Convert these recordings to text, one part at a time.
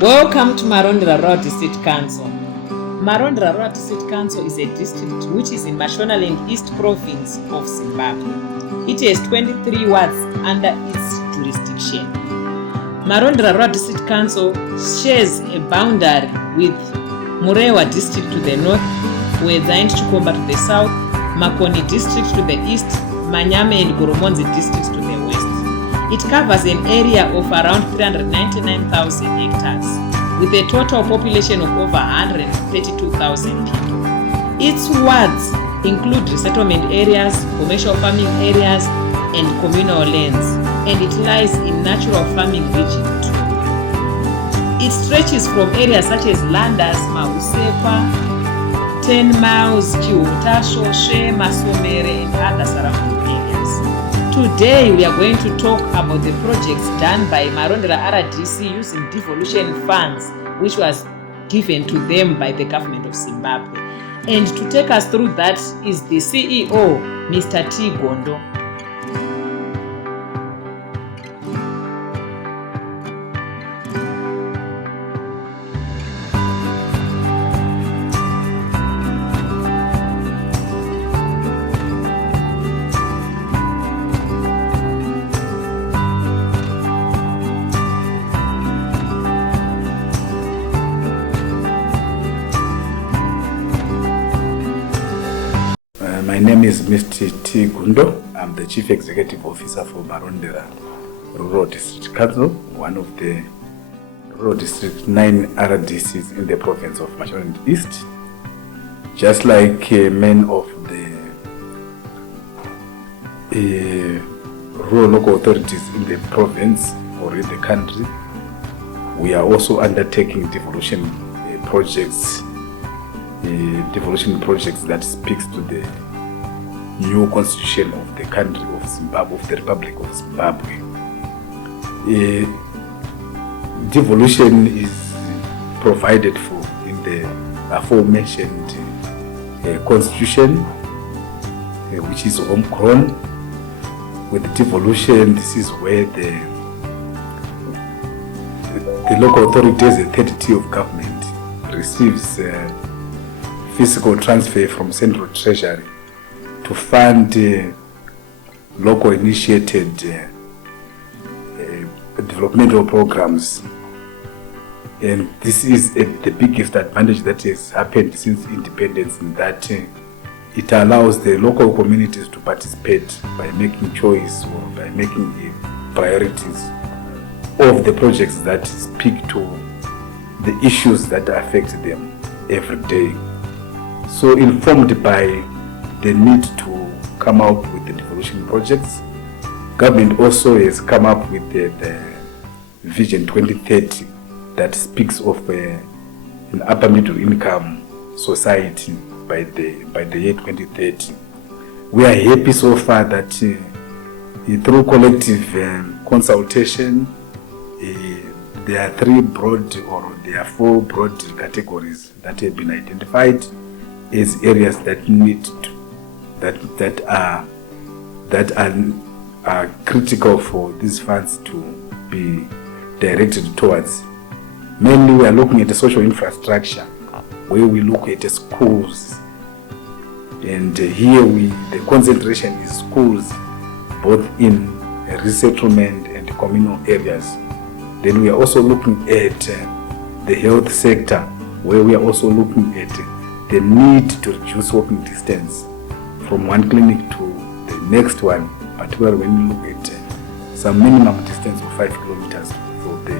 Welcome to Marondera Rural District Council. Marondera Rural District Council is a district which is in Mashonaland East Province of Zimbabwe. It has 23 wards under its jurisdiction. Marondera Rural District Council shares a boundary with Murewa District to the north, Wedzai Chikomba to the south, Makoni District to the east, Manyame and Goromonzi districts to the west. It covers an area of around 399,000 hectares, with a total population of over 132,000 people. Its wards include resettlement areas, commercial farming areas, and communal lands, and it lies in natural farming region too. It stretches from areas such as Landers, Mahusepa, 10 miles, Chiuta, Shoshe, Masomere, and other surrounding areas. Today we are going to talk about the projects done by Marondera MRDC using devolution funds which was given to them by the government of Zimbabwe. And to take us through that is the CEO, Mr. T. Gondo. My name is Mr. T. Gondo. I'm the Chief Executive Officer for Marondera Rural District Council, one of the Rural District 9 RDCs in the province of Mashonaland East. Just like many of the rural local authorities in the province or in the country, we are also undertaking devolution projects that speaks to the new constitution of the country of Zimbabwe, of the Republic of Zimbabwe. Devolution is provided for in the aforementioned constitution, which is homegrown. With devolution, this is where the local authority as a third tier of government receives fiscal transfer from Central Treasury to fund local initiated developmental programs. And this is the biggest advantage that has happened since independence, in that it allows the local communities to participate by making choice or by making priorities of the projects that speak to the issues that affect them every day. So informed by the need to come up with the devolution projects, government also has come up with the Vision 2030 that speaks of an upper middle income society by the year 2030. We are happy so far that through collective consultation, there are there are four broad categories that have been identified as areas that need to, that are critical for these funds to be directed towards. Mainly, we are looking at the social infrastructure, where we look at the schools, and here the concentration is schools, both in resettlement and communal areas. Then we are also looking at the health sector, where we are also looking at the need to reduce walking distance from one clinic to the next one, particularly when you look at some minimum distance of 5 kilometers for the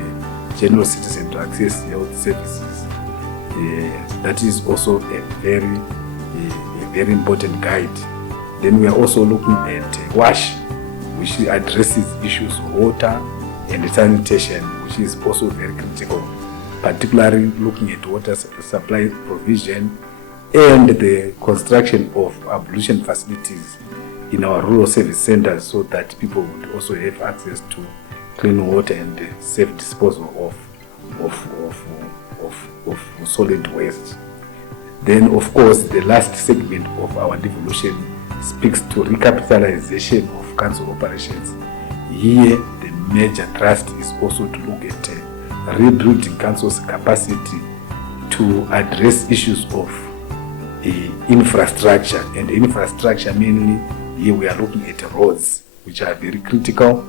general citizen to access health services. That is also a very important guide. Then we are also looking at WASH, which addresses issues of water and sanitation, which is also very critical, particularly looking at water supply provision and the construction of ablution facilities in our rural service centers, so that people would also have access to clean water and safe disposal of solid waste. Then, of course, the last segment of our devolution speaks to recapitalization of council operations. Here, the major thrust is also to look at rebuilding council's capacity to address issues of infrastructure, and infrastructure mainly here we are looking at roads, which are very critical,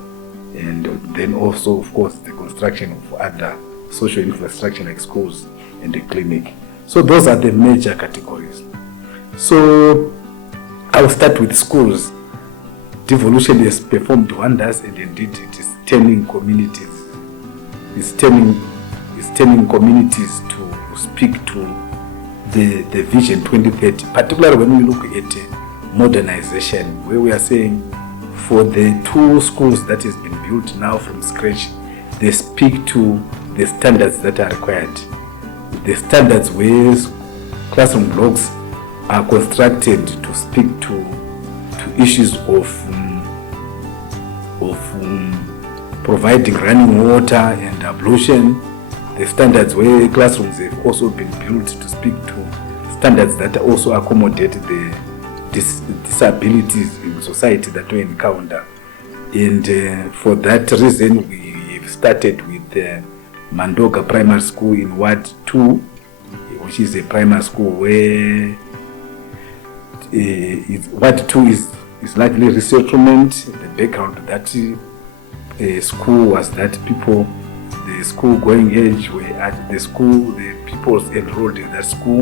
and then also of course the construction of other social infrastructure like schools and the clinic. So those are the major categories. So I'll start with schools. Devolution has performed wonders, and indeed it is turning communities. It's turning communities to speak to the Vision 2030, particularly when we look at modernization, where we are saying for the 2 schools that has been built now from scratch, they speak to the standards that are required. The standards where classroom blocks are constructed to speak to issues of providing running water and ablution. The standards where classrooms have also been built to speak to standards that also accommodate the disabilities in society that we encounter. And for that reason, we've started with Mandoga Primary School in Ward 2, which is a primary school where Ward 2 is likely resettlement. The background to that school was that the school going age were at the school, the people enrolled in that school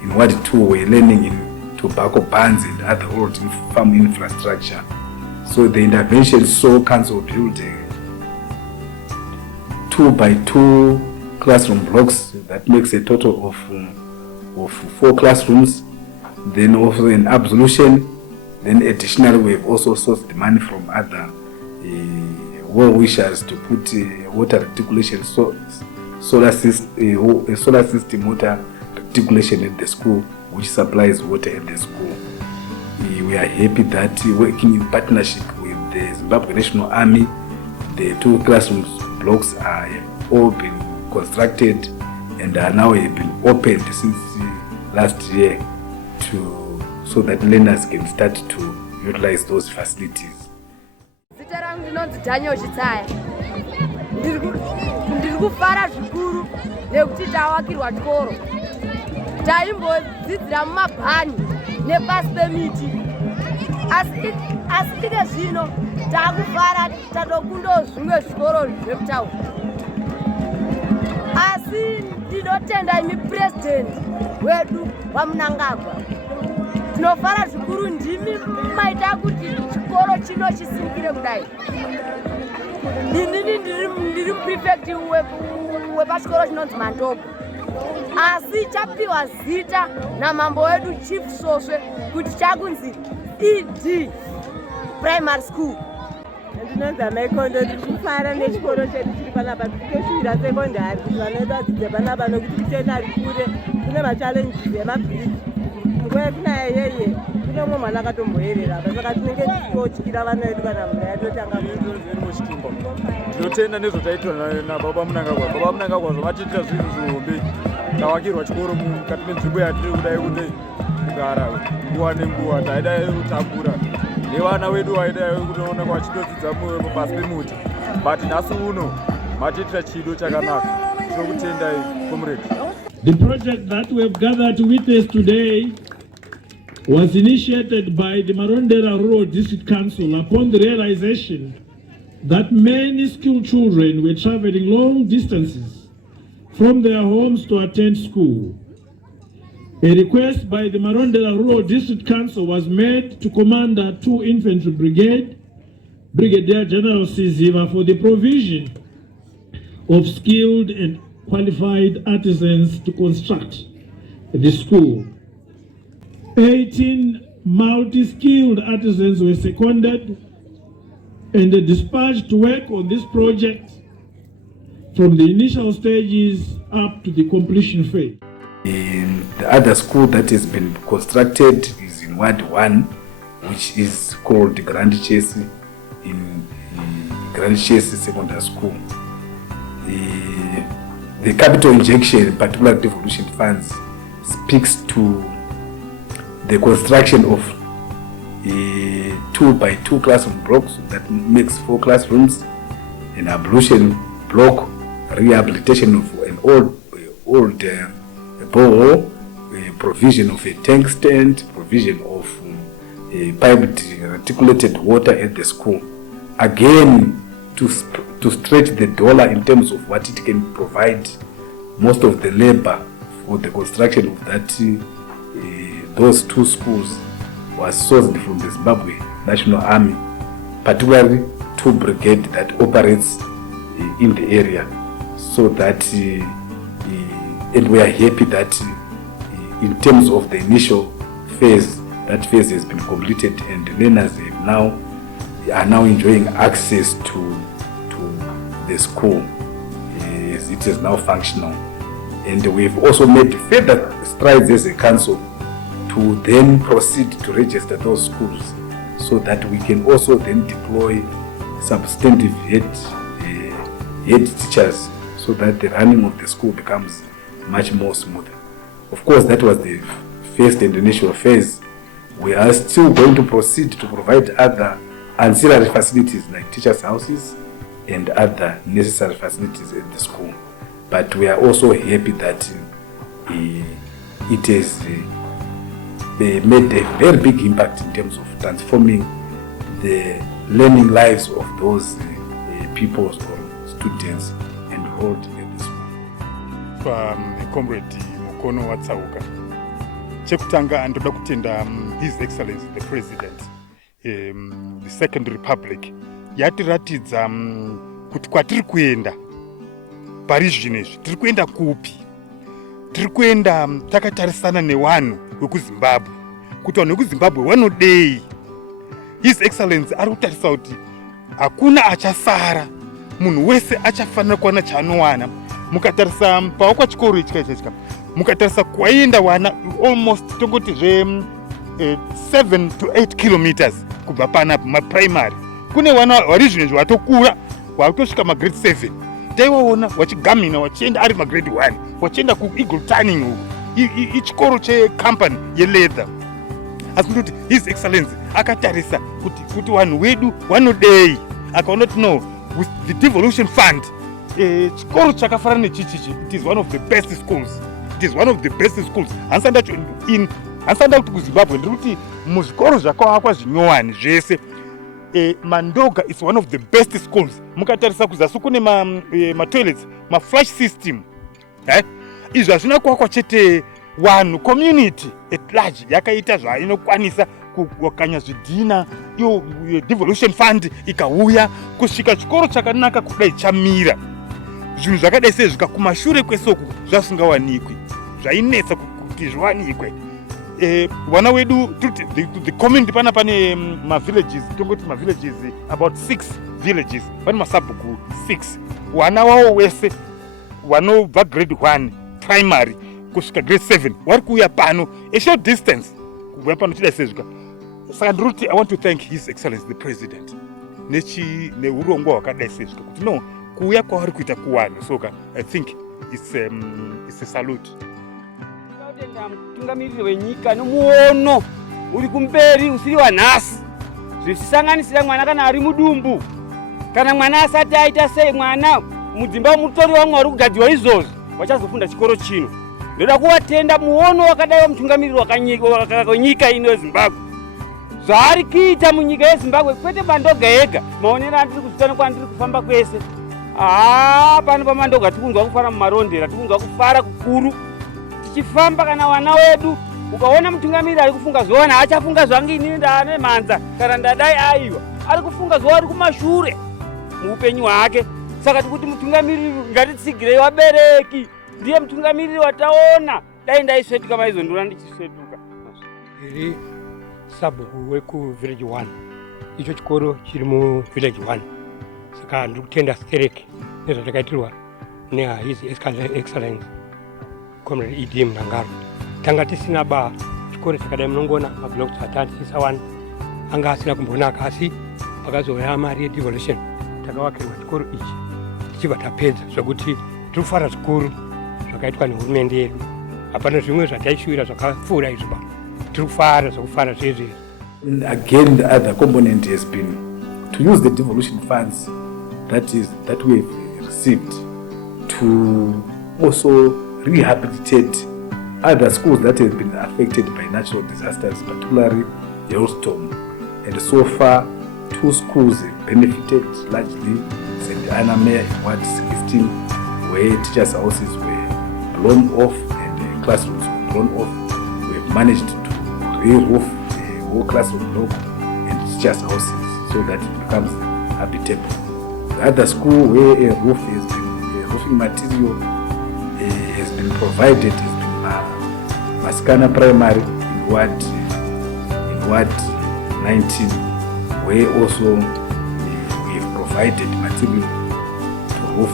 in Ward 2 were learning in tobacco bans and other old farm infrastructure. So the intervention saw council building 2x2 classroom blocks. That makes a total of 4 classrooms. Then also in absolution. Then additionally, we have also sourced the money from other well wishers to put water reticulation, solar system water reticulation at the school, which supplies water at the school. We are happy that working in partnership with the Zimbabwe National Army, the 2 classroom blocks are all been constructed and are now been opened since last year so that learners can start to utilize those facilities. Ndiri kufara zvikuru nekuti tawakirwa chikoro. Taimbodzidzira mumabhani nepasi pemiti. Asi tike zvino takufara tatokundawo zvimwe zvikoro zvemutauni. Asi ndinotenda imi president wedu waMnangagwa. Tinofara zvikuru, ndimi maita kuti chikoro chino chisimukire kudai. Ndini ndiri prefect wepachikoro chinonzi Mandoga. Asi chapiwa zita namambo wedu Chief Soswe kuti chakunzi ED Primary School. Ndinonzi Maikondo, ndikufara nechikoro chedu chiri panapa, tikosvira sekondari kuti vanoita dzidze panapa nokuti kuchena ari kure kune machallenges emabhiriji. Nguva yekunaya iyeye kune mumwe mwana akatomboyerera apa, saka tinenge tichiotyira vana vedu kana mvura yatotanga muchitumba. Tinotenda nezvotaitwa nababa Mnangagwa. Baba Mnangagwa zvavatiitira zvinhu zvihombe. Tawakirwa chikoro mukati menzvimbo yatiri kudai kuti kugara nguva nenguva, taidai kutakura nevana vedu vaidai kutoona vachitodzidza pasi pemuti, but nhasi uno matiitira chido chakanaka. Tinokutendai comrade. The project that we have gathered to witness today was initiated by the Marondera Rural District Council upon the realization that many school children were traveling long distances from their homes to attend school. A request by the Marondera Rural District Council was made to Commander 2 Infantry Brigade, Brigadier General Siziva, for the provision of skilled and qualified artisans to construct the school. 18 multi-skilled artisans were seconded and dispatched to work on this project from the initial stages up to the completion phase. The other school that has been constructed is in Ward 1, which is called Grand Chase Secondary School. The capital injection, particularly devolution funds, speaks to the construction of 2x2 classroom blocks that makes 4 classrooms, an ablution block, rehabilitation of an old borehole, provision of a tank stand, provision of piped reticulated water at the school. Again, to stretch the dollar in terms of what it can provide. Most of the labor for the construction of those two schools was sourced from the Zimbabwe National Army, particularly 2 brigade that operates in the area. So that, and we are happy that in terms of the initial phase, that phase has been completed and learners are now enjoying access to the school as it is now functional. And we've also made further strides as a council to then proceed to register those schools so that we can also then deploy substantive head teachers so that the running of the school becomes much more smoother. Of course, that was the first and initial phase. We are still going to proceed to provide other ancillary facilities like teachers' houses and other necessary facilities at the school. But we are also happy that it has made a very big impact in terms of transforming the learning lives of those people or students enrolled in the school. Comrade Mukono Watsauka. Chekutanga ndoda kutenda His Excellency the President, the Second Republic, yatiratidza kuti kwatiri kuenda pari zvinezvi tiri kuenda kupi. Tiri kuenda takatarisana nevanhu vekuZimbabwe kuti vanhu vekuZimbabwe vanodei. His Excellency ari kutarisa kuti hakuna achasara, munhu wese achafanira kuwana chaanowana. Mukatarisa paokwa chikoro ichi chaichaika, mukatarisa kwaenda wana almost tongoti 7 to 8 kilometers kubva panapa maprimary. Kune wana vari zvinezvi watokura watosvika magrade 7. Taiwaona wachigamina wachienda ari magrade 1 wachienda kueagle turning uku ichikoro checompany yeleather. Asi ndoti His Excellency akatarisa kuti vanhu vedu vanodei, akaona kuti no, with the Devolution Fund chikoro chakafanana nechichichi, it is one of the best schools. It is one of the best schools. Hansanda kuti kuZimbabwe ndiri kuti muzvikoro zvakavakwa zvinyowani zvese Mandoga is one of the best schools. Mukatarisa kuzasi kune toilets, flush system. Izvi hazvina kuvakwa chete vanhu, community at large yakaita zvainokwanisa kukanya zvidhina, iyo Devolution Fund ikauya kusvika chikoro chakanaka kudai chamira. Zvinhu zvakadai sezvika kumashure kwesoku zvasingawanikwi, zvainetsa kuti zviwanikwe. Vana wedu the community pane villages, tongoti villages about 6 villages, pane masabhuku 6. Vana wavo wese vanobva grade 1 primary kusvika grade 7 vari kuuya pano a short distance kubva pano chidai sezvika. Saka ndiri kuti I want to thank His Excellency the President neurongwa hwakadai sezvika kuti no, kuuya kwavari kuita kuwanhu. So I think it's a salute. Mutungamiriri wenyika nomuono uri kumberi usiri wanhasi, zvichisanganisira mwana kana ari mudumbu, kana mwana asati aita sei, mwana mudzimba mutori waMwari kugadzirwa izvozvo vachazofunda chikoro chino. Ndoda kuvatenda muono wakadai wamutungamiriri wenyika ino yeZimbabwe, zvaari kuita munyika yeZimbabwe, kwete Mandoga ega. Maonero andiri kuzvitana kwandiri kufamba kwese, pano paMandoga tikunzwa kufara mumarondera, tikunzwa kufara kukuru tichifamba. Kana wana wedu ukaona mutungamiriri ari kufunga zuva, haachafunga zvangu inini ndaane mhanza kana ndadai aiwa, ari kufunga zuva ari kumashure muupenyu hwake. Saka tikuti mutungamiriri ngatitsigirei vabereki, ndiye mutungamiriri wataona. Dai ndaisvetuka maizvo ndona ndichisvetuka. Iri sabhuku weku village 1, icho chikoro chiri mu village 1. Saka ndiri kutenda stereki nezvatakaitirwa His Excellency Comrade EDM Nangaro. Tanga tisina chikoro chakadai munongoona mablocks atatu 1 anga asina kumbonaka, asi pakazouya mari yeDevolution takavakirwa chikoro ichi tichibva tapedza, zvokuti tiri kufara zvikuru zvakaitwa nehurumende yedu. Hapana zvimwe zvataishuvira zvakapfuura izvi, tiri kufara zvakufara zvezvizvi. Again, the other component has been to use the devolution funds that we have received to also rehabilitate other schools that have been affected by natural disasters, particularly hailstorm. And so far, 2 schools have benefited largely. St. Anna Mayor in Ward 16, where teachers' houses were blown off and classrooms were blown off. We have managed to re-roof the whole classroom block and teachers' houses so that it becomes habitable. The other school where a roofing material has been provided has been Maskana Primary in Ward 19, where also we have provided material to roof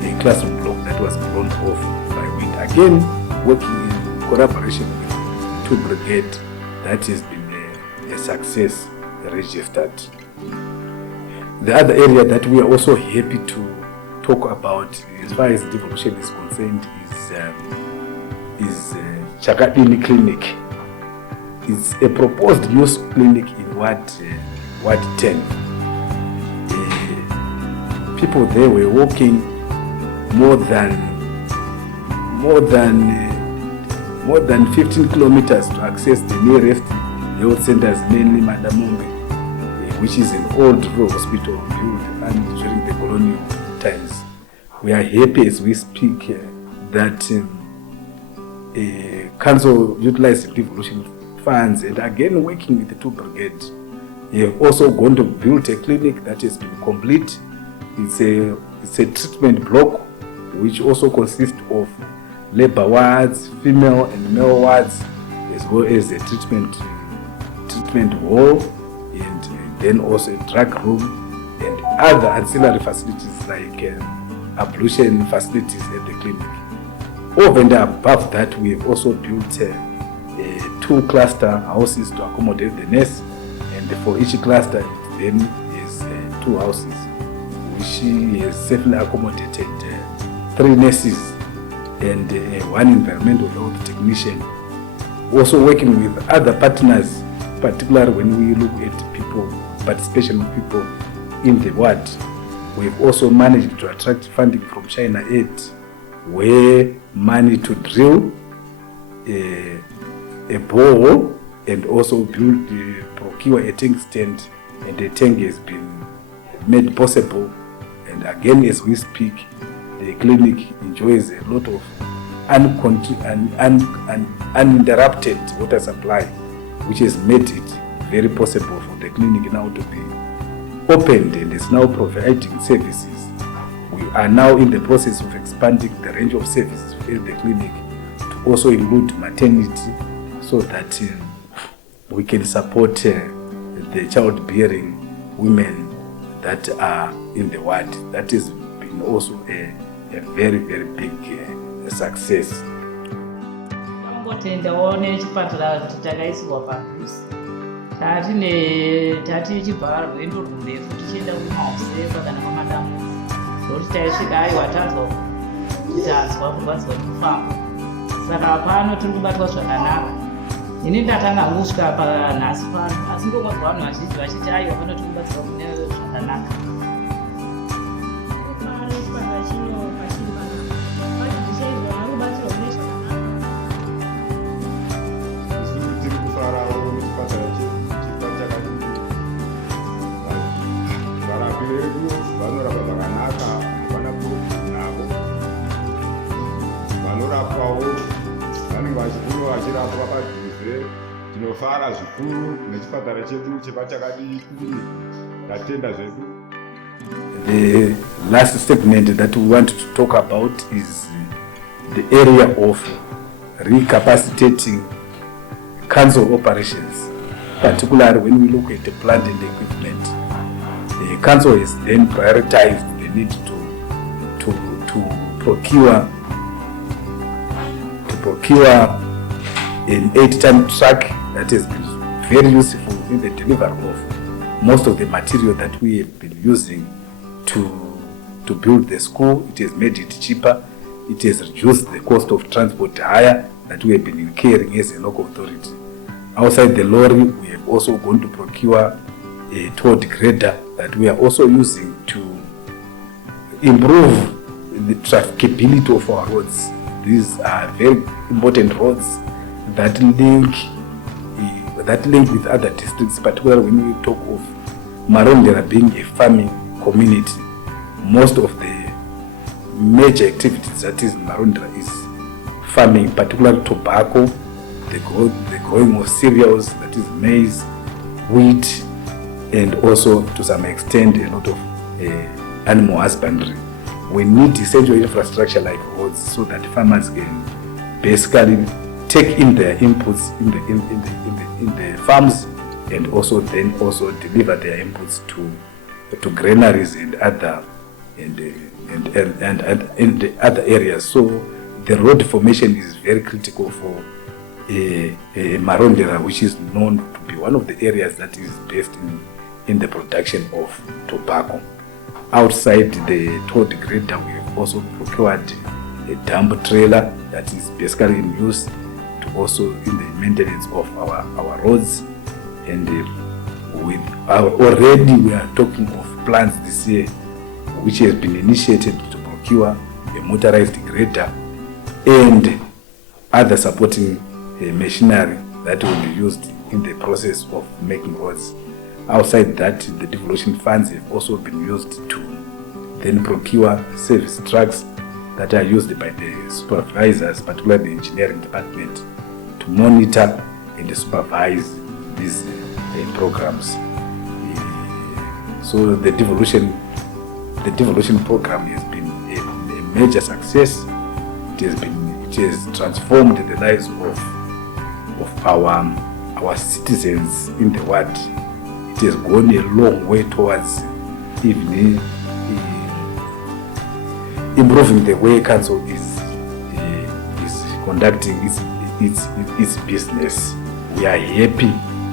the classroom block that was blown off by wind. Again, working in collaboration with 2 Brigade, that has been a success registered. The other area that we are also happy to talk about as far as devolution is concerned is Chakadini Clinic. It's a proposed new clinic in Ward 10. People there were walking more than 15 kilometers to access the nearest health centers, mainly Madamombe, which is an old rural hospital built and during the colonial times. We are happy as we speak that council utilized devolution funds and again working with the 2 brigades. We have also gone to build a clinic that has been complete. It's a treatment block which also consists of labor wards, female and male wards, as well as a treatment hall, and then also a drug room and other ancillary facilities like ablution facilities at the clinic. Over and above that, we have also built 2 cluster houses to accommodate the nurse, and for each cluster it then is 2 houses, which has safely accommodated 3 nurses and 1 environmental health technician. Also working with other partners, particularly when we look at people, participation of people in the ward. We've also managed to attract funding from China Aid, where money to drill a borehole and also procure a tank stand, and the tank has been made possible. And again, as we speak, the clinic enjoys a lot of uninterrupted water supply, which has made it very possible for the clinic now to be opened and is now providing services. We are now in the process of expanding the range of services in the clinic to also include maternity, so that we can support the childbearing women that are in the ward. That has been also a very, very big success. Tangotendawo nechipatara kuti takaisirwa padhuze. Tati chibhara rwendo rwurefu tichienda kumauseka kana kwamadamu. Zvokuti taisvika aiwa tazwa kurwadziwa nekufamba. Saka pano tiri kubatwa zvakanaka. Ini ndatanga kusvika panhasi pano, asi ndongozwa vanhu vazhinji vachiti aiwa pano tiri kubatsirwa kune zvakanaka. vanorapa zvakanaka, havana kurupfu navo. Vanorapwawo vanenge vachikuru vachirapwa padhuze. Tinofara zvikuru nechipatara chedu chepachakadi tatenda zvedu. The last statement that we want to talk about is the area of recapacitating council operations, particularly when we look at the plant and the equipment. The council has then prioritized the need to procure an 8-ton truck that has been very useful in the delivery of most of the material that we have been using to build the school. It has made it cheaper. It has reduced the cost of transport higher that we have been incurring as a local authority. Outside the lorry, we have also gone to procure a toad grader that we are also using to improve the trafficability of our roads. These are very important roads that link with other districts, particularly when we talk of Marondera being a farming community. Most of the major activities that is in Marondera is farming, particularly tobacco, the growing of cereals, that is maize, wheat, and also to some extent a lot of animal husbandry. We need essential infrastructure like roads so that farmers can basically take in their inputs in the farms, and also deliver their inputs to granaries and other and the other areas. So the road formation is very critical for Marondera, which is known to be one of the areas that is based in the production of tobacco. Outside the toll grader, we have also procured a dump trailer that is basically in use to also in the maintenance of our roads. And already we are talking of plans this year which has been initiated to procure a motorized grader and other supporting machinery that will be used in the process of making roads. Outside that, the devolution funds have also been used to then procure service trucks that are used by the supervisors, particularly the engineering department, to monitor and supervise these programs. So the devolution program has been a major success. It has transformed the lives of our citizens in the world. It has gone a long way towards even improving the way council is conducting its business. We are happy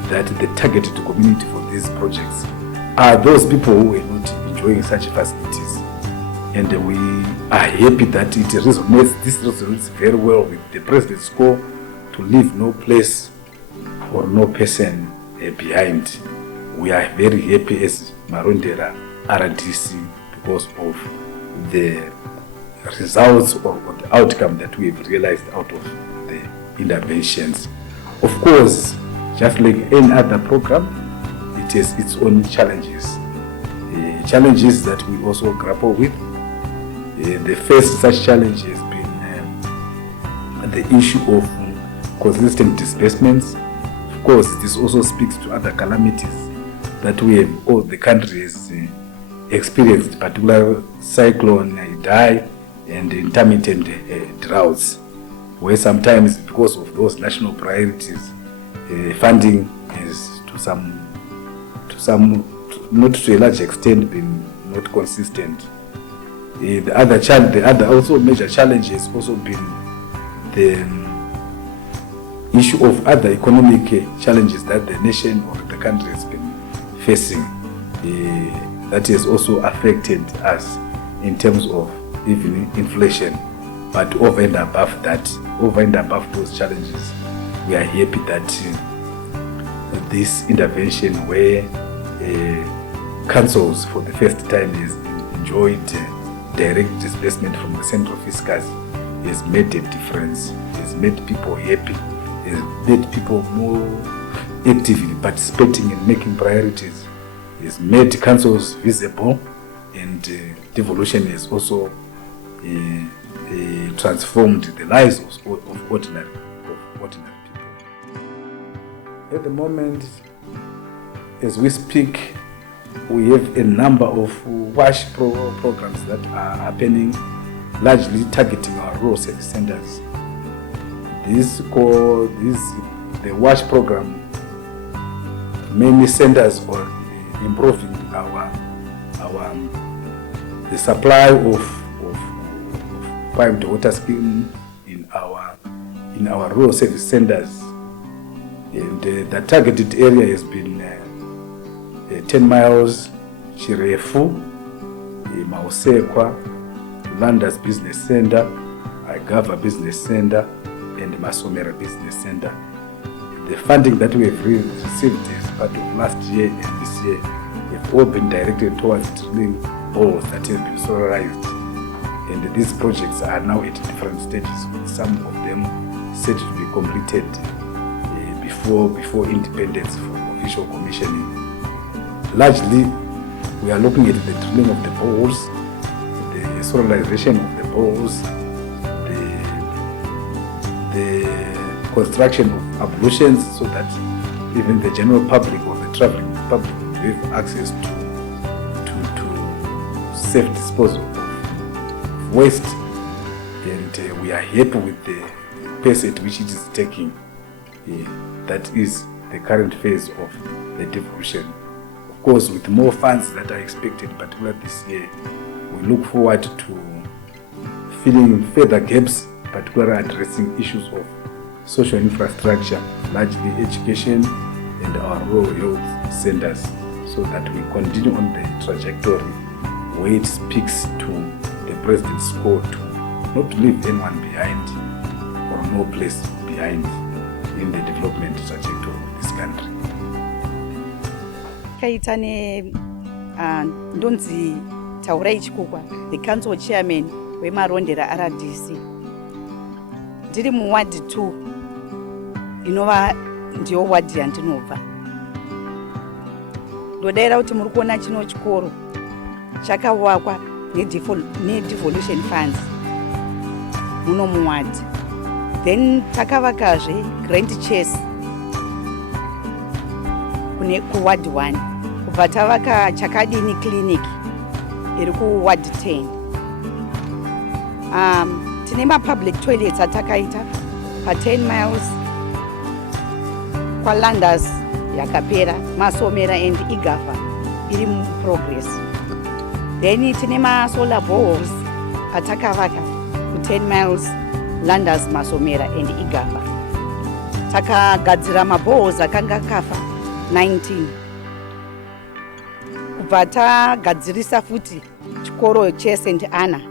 that the targeted community for these projects are those people who are not enjoying such facilities, and we are happy that this resonates very well with the president's call to leave no place or no person behind. We are very happy as Marondera RDC because of the results or the outcome that we have realized out of the interventions. Of course, just like any other program, it has its own challenges. Challenges that we also grapple with. The first such challenge has been the issue of consistent disbursements. Of course, this also speaks to other calamities that we have, all the countries experienced, particularly cyclone Idai and intermittent droughts, where sometimes because of those national priorities, funding is not to a large extent been not consistent. The other also major challenge has also been the issue of other economic challenges that the nation or the country has been facing. That has also affected us in terms of even inflation. But over and above those challenges, we are happy that this intervention where councils for the first time has enjoyed direct disbursement from the central fiscus has made a difference, has made people happy, has made people more actively participating in making priorities, has made councils visible, and devolution has also transformed the lives of ordinary people. At the moment, as we speak, we have a number of WASH programs that are happening, largely targeting our rural service centers. The WASH program mainly centers on improving the supply of piped water scheme in our rural service centers, and the targeted area has been 10 miles, Chirefu, Mausekwa, Landers Business Center, Agava Business Center, and Masomera Business Center. The funding that we have received as part of last year and this year have all been directed towards drilling holes that have been solarized And these projects are now at different stages, with some of them set to be completed before independence for official commissioning. Largely, we are looking at the drilling of the boreholes, the soilization of the boreholes, the construction of ablutions, so that even the general public or the traveling public will have access to safe disposal of waste. And we are happy with the pace at which it is taking. That is the current phase of the devolution. Of course, with more funds that are expected, particularly this year, we look forward to filling further gaps, particularly addressing issues of social infrastructure, largely education and our rural health centers, so that we continue on the trajectory where it speaks to the president's call to not to leave anyone behind or no place behind in the development trajectory of this country. Kaitane Ndonzi Taurai Chikukwa, the council chairman wemarondera RDC. Ndiri muwadi 2 inova ndiyo wadi yandinobva. Ndodaira kuti muri kuona chino chikoro chakawakwa nedevolution funds muno muwadi. Then takavakazve grand chess kune kuward 1 kubva tavaka chakadini clinic iri kuward 10. Tine mapublic toilets atakaita pa 10 miles kwalanders yakapera, Masomera and Igafa iri progress. Then tine masolar boreholes atakavaka ku 10 miles Landers, Masomera and Igafa. Takagadzira maboreholes akanga kafa 19. Kubva tagadzirisa futi chikoro cheSt Anna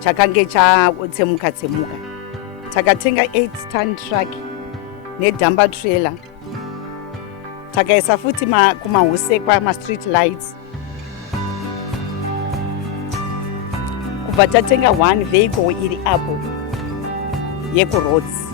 chakange chatsemuka. Takatenga 8-ton truck nedumper trailer. Takaisa futi kumahusekwa ma-street lights. Kubva tatenga 1 vehicle iri apo yeku roads.